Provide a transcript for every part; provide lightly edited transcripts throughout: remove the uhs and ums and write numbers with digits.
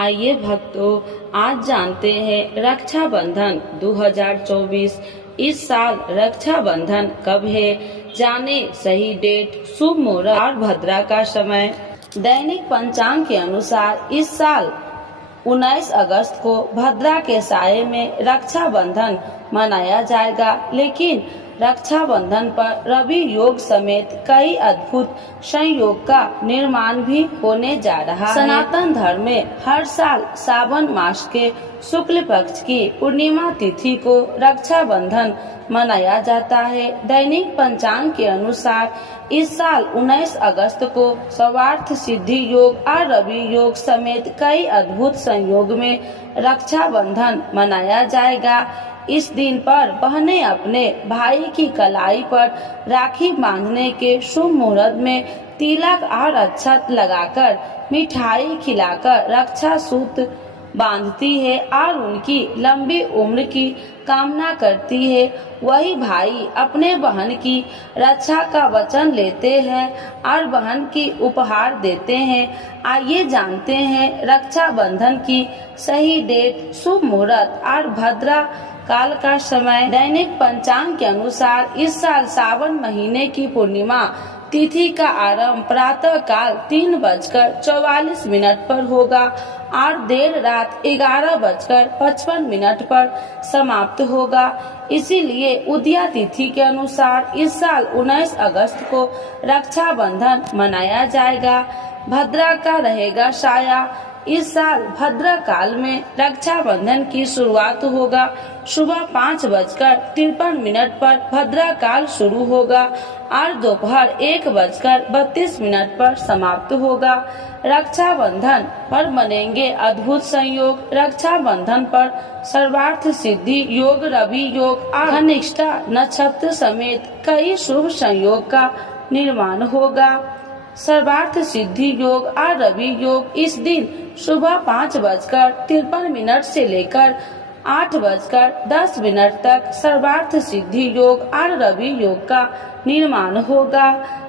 आइए भक्तों, आज जानते हैं रक्षाबंधन 2024। इस साल रक्षाबंधन कब है, जाने सही डेट, शुभ मुहूर्त और भद्रा का समय। दैनिक पंचांग के अनुसार इस साल 19 अगस्त को भद्रा के साये में रक्षाबंधन मनाया जाएगा। लेकिन रक्षाबंधन पर रवि योग समेत कई अद्भुत संयोग का निर्माण भी होने जा रहा है। सनातन धर्म में हर साल सावन मास के शुक्ल पक्ष की पूर्णिमा तिथि को रक्षाबंधन मनाया जाता है। दैनिक पंचांग के अनुसार इस साल 19 अगस्त को सर्वार्थ सिद्धि योग और रवि योग समेत कई अद्भुत संयोग में रक्षाबंधन मनाया जाएगा। इस दिन पर बहनें अपने भाई की कलाई पर राखी बांधने के शुभ मुहूर्त में तिलक और अक्षत लगाकर मिठाई खिलाकर रक्षा सूत्र बांधती है और उनकी लंबी उम्र की कामना करती है। वही भाई अपने बहन की रक्षा का वचन लेते हैं और बहन की उपहार देते हैं। आइए जानते हैं रक्षाबंधन की सही डेट, शुभ मुहूर्त और भद्रा काल का समय। दैनिक पंचांग के अनुसार इस साल सावन महीने की पूर्णिमा तिथि का आरंभ प्रातः काल 3:44 पर होगा और देर रात 11:55 पर समाप्त होगा। इसीलिए उदया तिथि के अनुसार इस साल 19 अगस्त को रक्षाबंधन मनाया जाएगा। भद्रा का रहेगा साया। इस साल भद्रा काल में रक्षाबंधन की शुरुआत होगा। सुबह 5:53 पर भद्रा काल शुरू होगा और दोपहर 1:32 पर समाप्त होगा। रक्षाबंधन पर बनेंगे अद्भुत संयोग। रक्षाबंधन पर सर्वार्थ सिद्धि योग, रवि योग और धनिष्ठा नक्षत्र समेत कई शुभ संयोग का निर्माण होगा। सर्वार्थ सिद्धि योग और रवि योग इस दिन सुबह 5:53 से लेकर 8:10 तक सर्वार्थ सिद्धि योग और रवि योग का निर्माण होगा।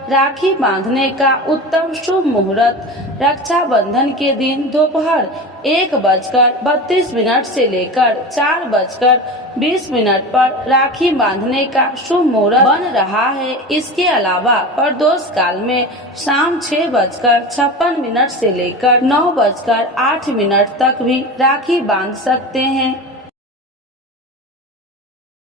राखी बांधने का उत्तम शुभ मुहूर्त रक्षाबंधन के दिन दोपहर 1:32 से लेकर 4:20 पर राखी बांधने का शुभ मुहूर्त बन रहा है। इसके अलावा प्रदोष काल में शाम 6:56 से लेकर 9:08 तक भी राखी बांध सकते हैं।